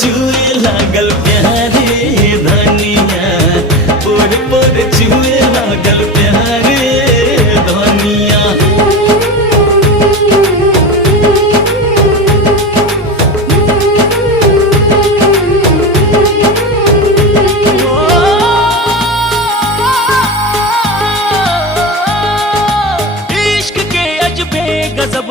चुए लागल प्यारे धनिया, पोर पोर चुए लागल प्यारे धनिया। इश्क के अजबे गजब